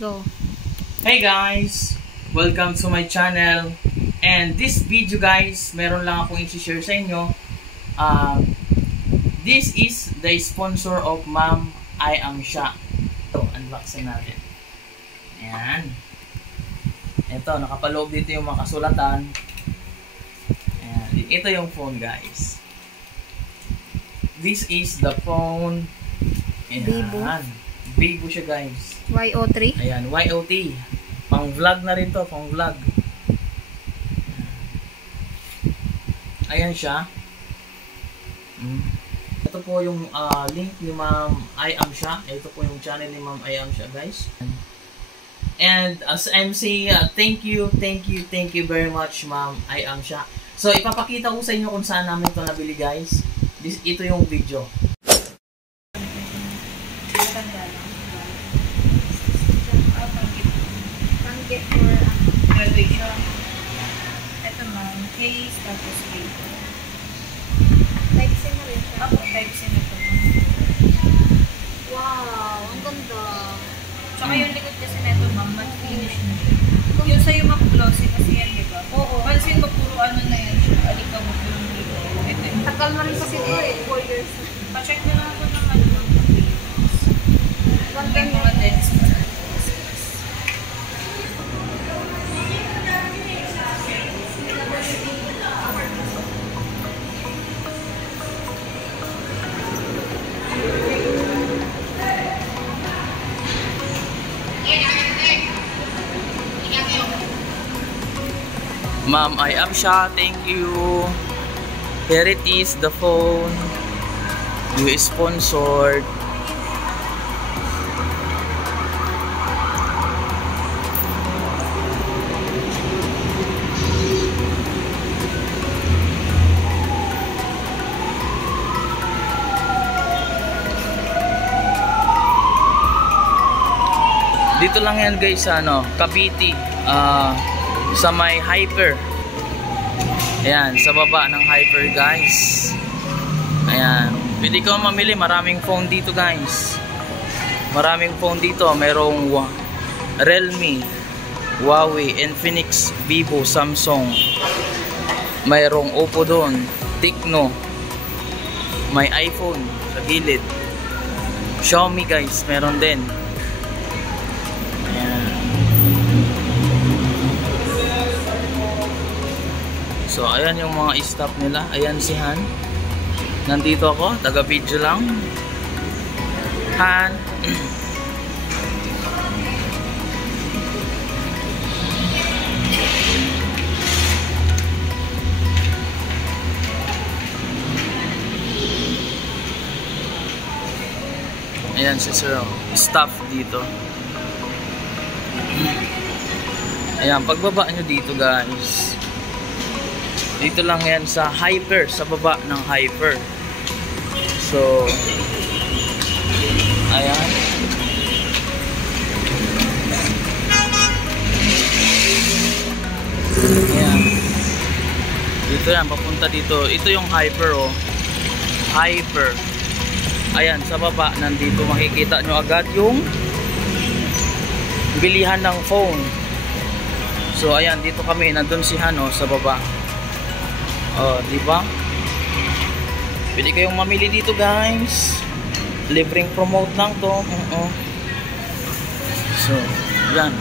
Go. Hey guys! Welcome to my channel. And this video guys, meron lang akong i-share sa inyo. This is the sponsor of Ma'am I Am Siya. Ito, unboxing natin. Ayan. Ito, nakapaloob dito yung mga kasulatan. Ayan. Ito yung phone guys. This is the phone. Ayan. Vivo siya guys. YO3? Ayan, YOT. Pang vlog na rin to, pang vlog. Ayan siya. Ito po yung link ni Ma'am I Am Siya. Ito po yung channel ni Ma'am I Am Siya guys. And as MC, thank you very much Ma'am I Am Siya. So ipapakita ko sa inyo kung saan namin ito nabili guys. Ito yung video. Get for graduation. Ito ma'am, case tapos paper. Type C na rin siya. Ako, type C na ito. Wow, ang ganda. Tsaka yung likod kasi na ito ma'am, matte finish na siya. Yung sa'yo ma'am, glossy kasi yan, di ba? Oo. Pansin mo, puro ano na yan siya. Alikabok yung likod. Ito yung Tagal na rin kasi ito eh. 4 years na. pa-check na lang ako ng ano ma'am. Ganda Yung niya. mga deads. Ma'am I Am Siya, thank you. Here it is, the phone. You sponsored. Dito lang yan guys sa Cavite, sa may Hyper. Ayan, sa baba ng Hyper guys. Ayan, pwede ka mamili, maraming phone dito guys. Maraming phone dito, merong Realme, Huawei, Infinix, Vivo, Samsung. Mayroong Oppo doon, Tecno. May iPhone sa gilid. Xiaomi guys, meron din. So ayan yung mga staff nila. Ayan si Han. Nandito ako, taga video lang. Han. Ayan si Sir, staff dito. Ayan, pagbaba nyo dito guys, dito lang yan sa Hyper, sa baba ng Hyper. So ayan. Ayan. Dito yan, papunta dito. Ito yung Hyper oh. Hyper. Ayan, sa baba nandito makikita nyo agad yung bilihan ng phone. So ayan, dito kami, nandun si Hano sa baba. Oh, di ba? Pwede kayong mamili dito, guys. Libreng promote lang 'to. So, yan.